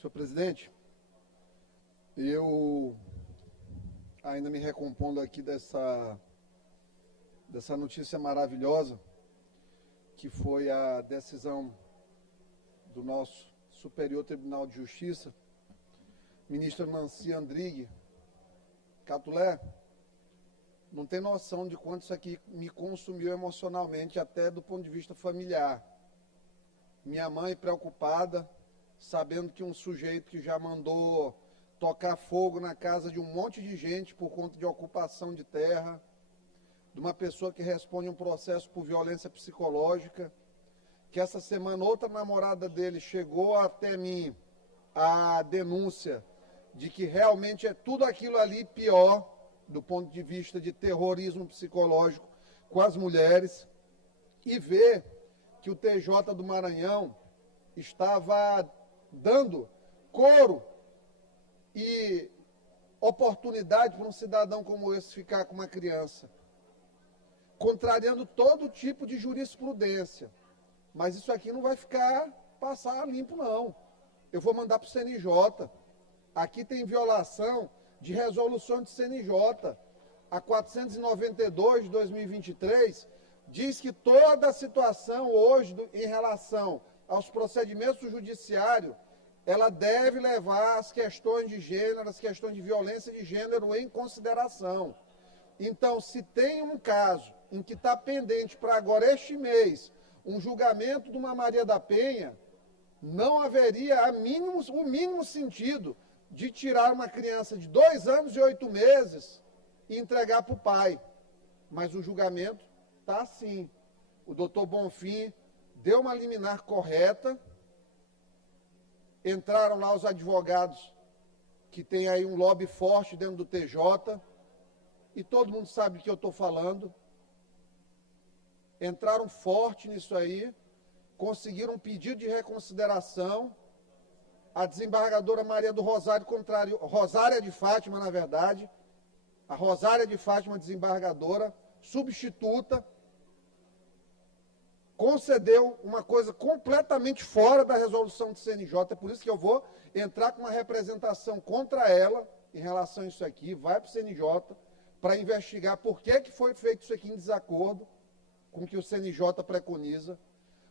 Senhor presidente, eu ainda me recompondo aqui dessa notícia maravilhosa, que foi a decisão do nosso Superior Tribunal de Justiça, ministra Nancy Andrighi Catulé. Não tem noção de quanto isso aqui me consumiu emocionalmente, até do ponto de vista familiar. Minha mãe preocupada, sabendo que um sujeito que já mandou tocar fogo na casa de um monte de gente por conta de ocupação de terra, de uma pessoa que responde um processo por violência psicológica, que essa semana outra namorada dele chegou até mim a denúncia de que realmente é tudo aquilo ali pior do ponto de vista de terrorismo psicológico com as mulheres, e ver que o TJ do Maranhão estava dando coro e oportunidade para um cidadão como esse ficar com uma criança, contrariando todo tipo de jurisprudência. Mas isso aqui não vai passar limpo, não. Eu vou mandar para o CNJ. Aqui tem violação de resolução de CNJ. A 492 de 2023 diz que toda a situação hoje em relação aos procedimentos judiciários, ela deve levar as questões de gênero, as questões de violência de gênero em consideração. Então, se tem um caso em que está pendente para agora, este mês, um julgamento de uma Maria da Penha, não haveria o mínimo sentido de tirar uma criança de 2 anos e 8 meses e entregar para o pai. Mas o julgamento está assim. O doutor Bonfim deu uma liminar correta, entraram lá os advogados que tem aí um lobby forte dentro do TJ, e todo mundo sabe o que eu estou falando. Entraram forte nisso aí, conseguiram um pedido de reconsideração. A desembargadora Maria do Rosário, Rosária de Fátima, na verdade, a Rosária de Fátima, desembargadora, substituta, concedeu uma coisa completamente fora da resolução do CNJ. É por isso que eu vou entrar com uma representação contra ela em relação a isso aqui, vai para o CNJ para investigar por que foi feito isso aqui em desacordo com o que o CNJ preconiza,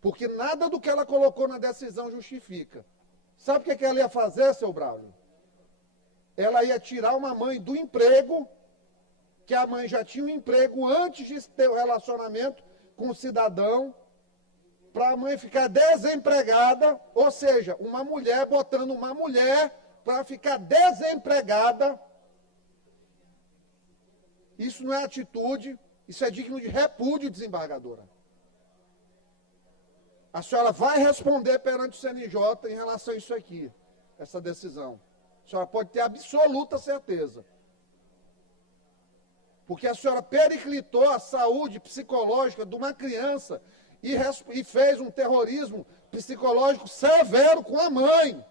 porque nada do que ela colocou na decisão justifica. Sabe o que ela ia fazer, seu Braulio? Ela ia tirar uma mãe do emprego, que a mãe já tinha um emprego antes de ter o relacionamento com o cidadão, para a mãe ficar desempregada, ou seja, uma mulher botando uma mulher para ficar desempregada. Isso não é atitude, isso é digno de repúdio, desembargadora. A senhora vai responder perante o CNJ em relação a isso aqui, essa decisão. A senhora pode ter absoluta certeza. Porque a senhora periclitou a saúde psicológica de uma criança e fez um terrorismo psicológico severo com a mãe.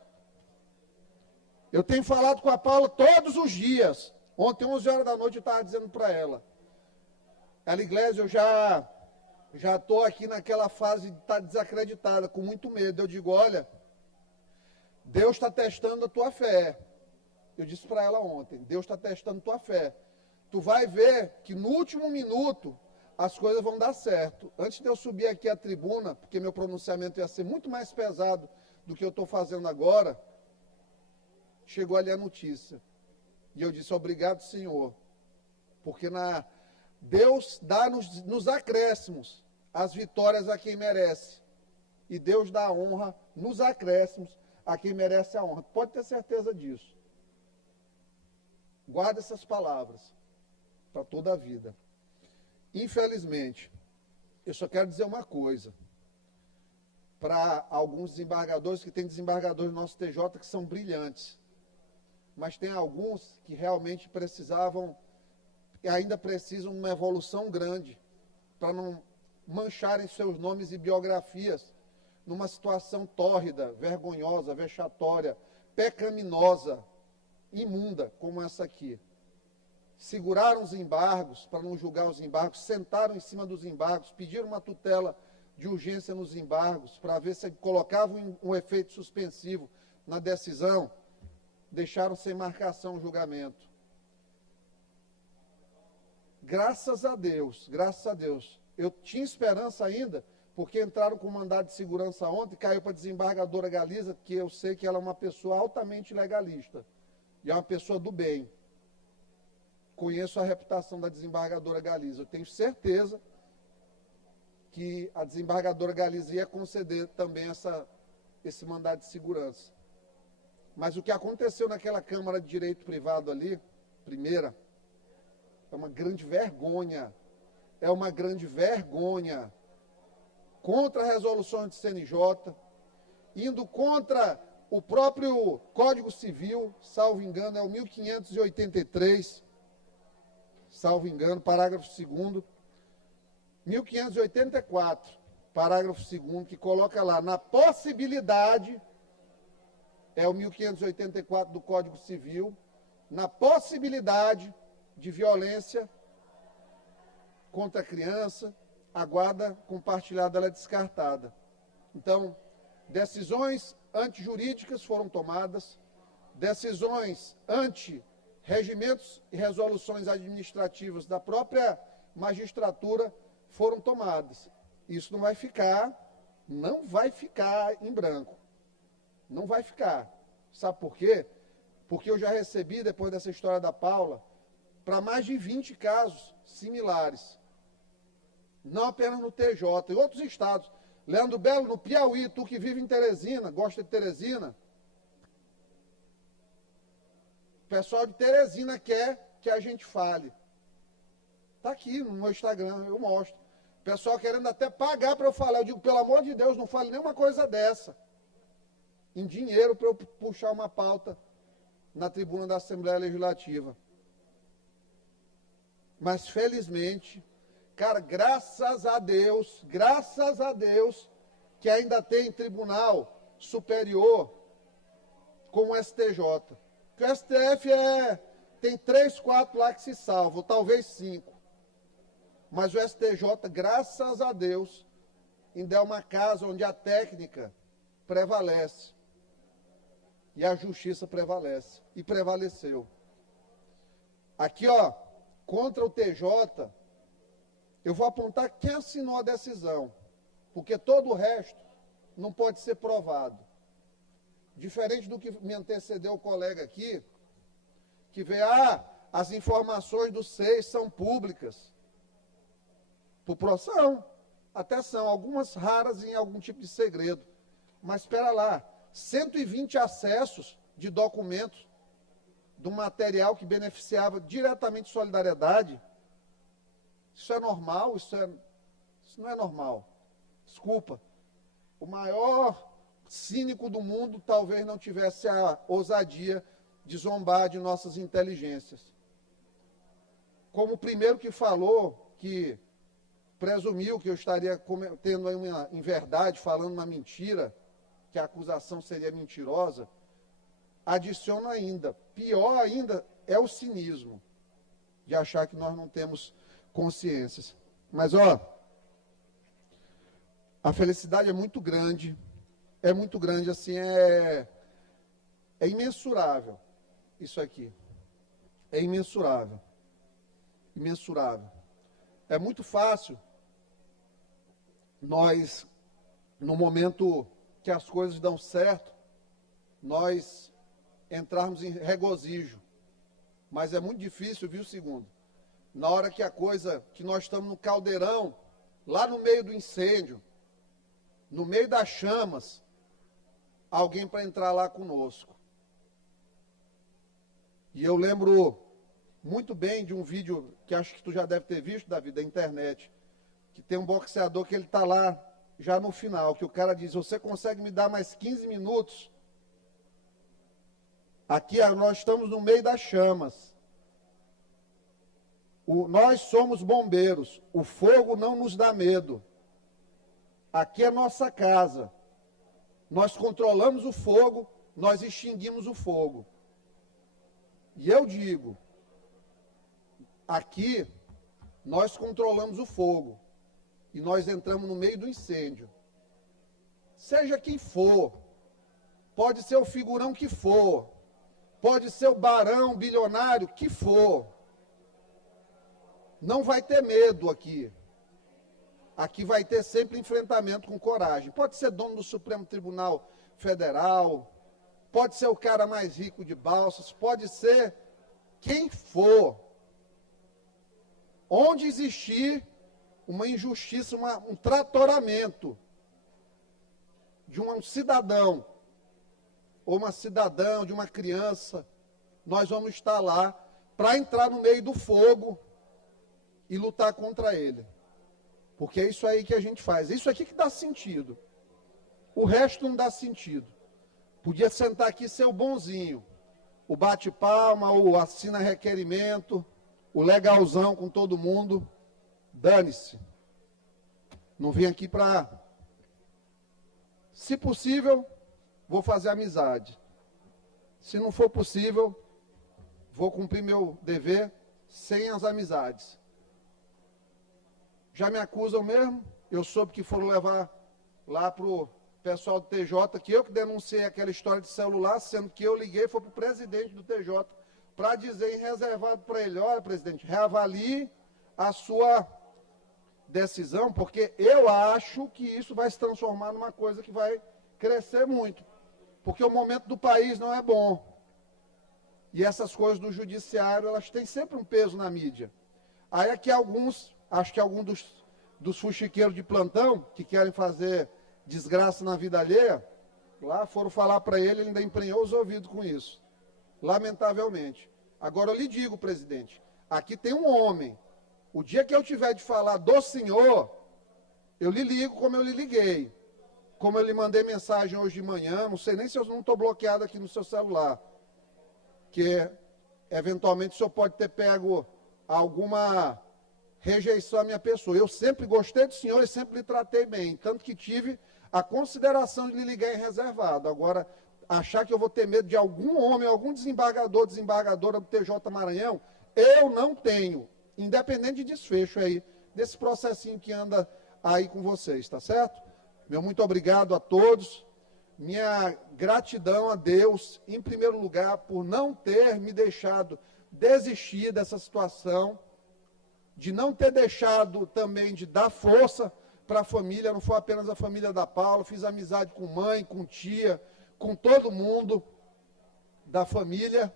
Eu tenho falado com a Paula todos os dias. Ontem, 11 horas da noite, eu estava dizendo para ela, Iglesias, eu já estou aqui naquela fase de estar desacreditada, com muito medo. Eu digo, olha, Deus está testando a tua fé. Eu disse para ela ontem, Deus está testando a tua fé. Tu vai ver que no último minuto as coisas vão dar certo. Antes de eu subir aqui à tribuna, porque meu pronunciamento ia ser muito mais pesado do que eu estou fazendo agora, chegou ali a notícia. E eu disse, obrigado, Senhor, porque Deus dá nos acréscimos as vitórias a quem merece. E Deus dá a honra nos acréscimos a quem merece a honra. Pode ter certeza disso. Guarda essas palavras para toda a vida. Infelizmente, eu só quero dizer uma coisa. Para alguns desembargadores, que tem desembargadores no nosso TJ que são brilhantes, mas tem alguns que realmente precisavam e ainda precisam de uma evolução grande para não mancharem seus nomes e biografias numa situação tórrida, vergonhosa, vexatória, pecaminosa, imunda, como essa aqui. Seguraram os embargos para não julgar os embargos, sentaram em cima dos embargos, pediram uma tutela de urgência nos embargos para ver se colocavam um efeito suspensivo na decisão, deixaram sem marcação o julgamento. Graças a Deus, graças a Deus. Eu tinha esperança ainda, porque entraram com mandado de segurança ontem, caiu para a desembargadora Galiza, que eu sei que ela é uma pessoa altamente legalista, e é uma pessoa do bem. Conheço a reputação da desembargadora Galiza. Eu tenho certeza que a desembargadora Galiza ia conceder também esse mandado de segurança. Mas o que aconteceu naquela Câmara de Direito Privado ali, primeira, é uma grande vergonha. É uma grande vergonha. Contra a resolução de CNJ, indo contra o próprio Código Civil, salvo engano, é o 1583, salvo engano, parágrafo 2º, 1584, parágrafo 2º, que coloca lá, na possibilidade, é o 1584 do Código Civil, na possibilidade de violência contra a criança, a guarda compartilhada ela é descartada. Então, decisões antijurídicas foram tomadas, decisões anti-regimentos e resoluções administrativas da própria magistratura foram tomadas. Isso não vai ficar em branco. Não vai ficar. Sabe por quê? Porque eu já recebi, depois dessa história da Paula, para mais de 20 casos similares. Não apenas no TJ, em outros estados. Leandro Belo, no Piauí, tu que vive em Teresina, gosta de Teresina. O pessoal de Teresina quer que a gente fale. Está aqui no meu Instagram, eu mostro. O pessoal querendo até pagar para eu falar. Eu digo, pelo amor de Deus, não fale nenhuma coisa dessa. Em dinheiro para eu puxar uma pauta na tribuna da Assembleia Legislativa. Mas, felizmente, cara, graças a Deus, que ainda tem tribunal superior como o STJ. Porque o STF tem 3, 4 lá que se salvam, talvez 5. Mas o STJ, graças a Deus, ainda é uma casa onde a técnica prevalece. E a justiça prevalece. E prevaleceu. Aqui, ó, contra o TJ, eu vou apontar quem assinou a decisão. Porque todo o resto não pode ser provado. Diferente do que me antecedeu o colega aqui, que vê, as informações do SEI são públicas. Até são, algumas raras em algum tipo de segredo. Mas espera lá, 120 acessos de documentos do material que beneficiava diretamente Solidariedade. Isso é normal? Isso não é normal. Desculpa. O maior cínico do mundo talvez não tivesse a ousadia de zombar de nossas inteligências. Como o primeiro que falou, que presumiu que eu estaria tendo uma inverdade, falando uma mentira, que a acusação seria mentirosa, adiciona ainda. Pior ainda é o cinismo de achar que nós não temos consciências. Mas, a felicidade é muito grande, assim, é imensurável isso aqui. É imensurável. Imensurável. É muito fácil nós, no momento que as coisas dão certo, nós entrarmos em regozijo. Mas é muito difícil, viu, segundo? Na hora que nós estamos no caldeirão, lá no meio do incêndio, no meio das chamas, alguém para entrar lá conosco. E eu lembro muito bem de um vídeo que acho que tu já deve ter visto, Davi, da internet, que tem um boxeador que ele está lá já no final, que o cara diz, você consegue me dar mais 15 minutos? Aqui nós estamos no meio das chamas. Nós somos bombeiros, o fogo não nos dá medo. Aqui é nossa casa. Nós controlamos o fogo, nós extinguimos o fogo. E eu digo, aqui nós controlamos o fogo e nós entramos no meio do incêndio. Seja quem for, pode ser o figurão que for, pode ser o barão, bilionário que for, não vai ter medo aqui. Aqui vai ter sempre enfrentamento com coragem. Pode ser dono do Supremo Tribunal Federal, pode ser o cara mais rico de Balsas, pode ser quem for. Onde existir uma injustiça, um tratoramento de um cidadão, ou uma cidadã, de uma criança, nós vamos estar lá para entrar no meio do fogo e lutar contra ele. Porque é isso aí que a gente faz. É isso aqui que dá sentido. O resto não dá sentido. Podia sentar aqui e ser o bonzinho. O bate-palma, o assina requerimento, o legalzão com todo mundo. Dane-se. Não vim aqui para... Se possível, vou fazer amizade. Se não for possível, vou cumprir meu dever sem as amizades. Já me acusam mesmo, eu soube que foram levar lá para o pessoal do TJ, que eu que denunciei aquela história de celular, sendo que eu liguei, foi para o presidente do TJ, para dizer em reservado para ele, olha, presidente, reavalie a sua decisão, porque eu acho que isso vai se transformar numa coisa que vai crescer muito, porque o momento do país não é bom. E essas coisas do judiciário, elas têm sempre um peso na mídia. Aí aqui alguns... Acho que algum dos fuxiqueiros de plantão, que querem fazer desgraça na vida alheia, lá foram falar para ele ainda emprenhou os ouvidos com isso. Lamentavelmente. Agora eu lhe digo, presidente, aqui tem um homem. O dia que eu tiver de falar do senhor, eu lhe ligo como eu lhe liguei. Como eu lhe mandei mensagem hoje de manhã, não sei nem se eu não estou bloqueado aqui no seu celular. Que, eventualmente, o senhor pode ter pego alguma... rejeição à minha pessoa. Eu sempre gostei do senhor e sempre lhe tratei bem, tanto que tive a consideração de lhe ligar em reservado. Agora, achar que eu vou ter medo de algum homem, algum desembargador, desembargadora do TJ Maranhão, eu não tenho, independente de desfecho aí, desse processinho que anda aí com vocês, tá certo? Meu muito obrigado a todos, minha gratidão a Deus, em primeiro lugar, por não ter me deixado desistir dessa situação, de não ter deixado também de dar força para a família, não foi apenas a família da Paula, fiz amizade com mãe, com tia, com todo mundo da família.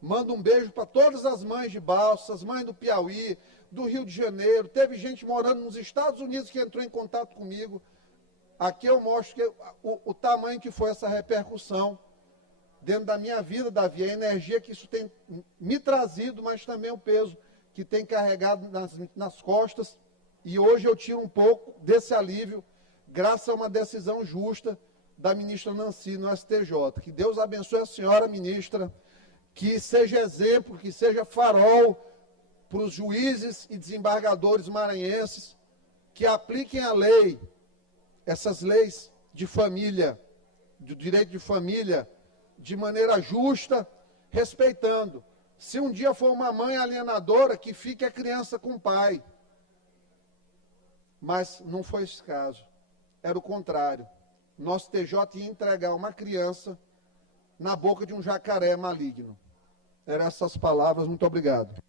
Mando um beijo para todas as mães de Balsas, mães do Piauí, do Rio de Janeiro. Teve gente morando nos Estados Unidos que entrou em contato comigo. Aqui eu mostro o tamanho que foi essa repercussão dentro da minha vida, Davi, a energia que isso tem me trazido, mas também o peso que tem carregado nas costas, e hoje eu tiro um pouco desse alívio, graças a uma decisão justa da ministra Nancy no STJ. Que Deus abençoe a senhora ministra, que seja exemplo, que seja farol para os juízes e desembargadores maranhenses, que apliquem a lei, essas leis de família, do direito de família, de maneira justa, respeitando. Se um dia for uma mãe alienadora, que fique a criança com o pai. Mas não foi esse caso. Era o contrário. Nosso TJ ia entregar uma criança na boca de um jacaré maligno. Eram essas palavras. Muito obrigado.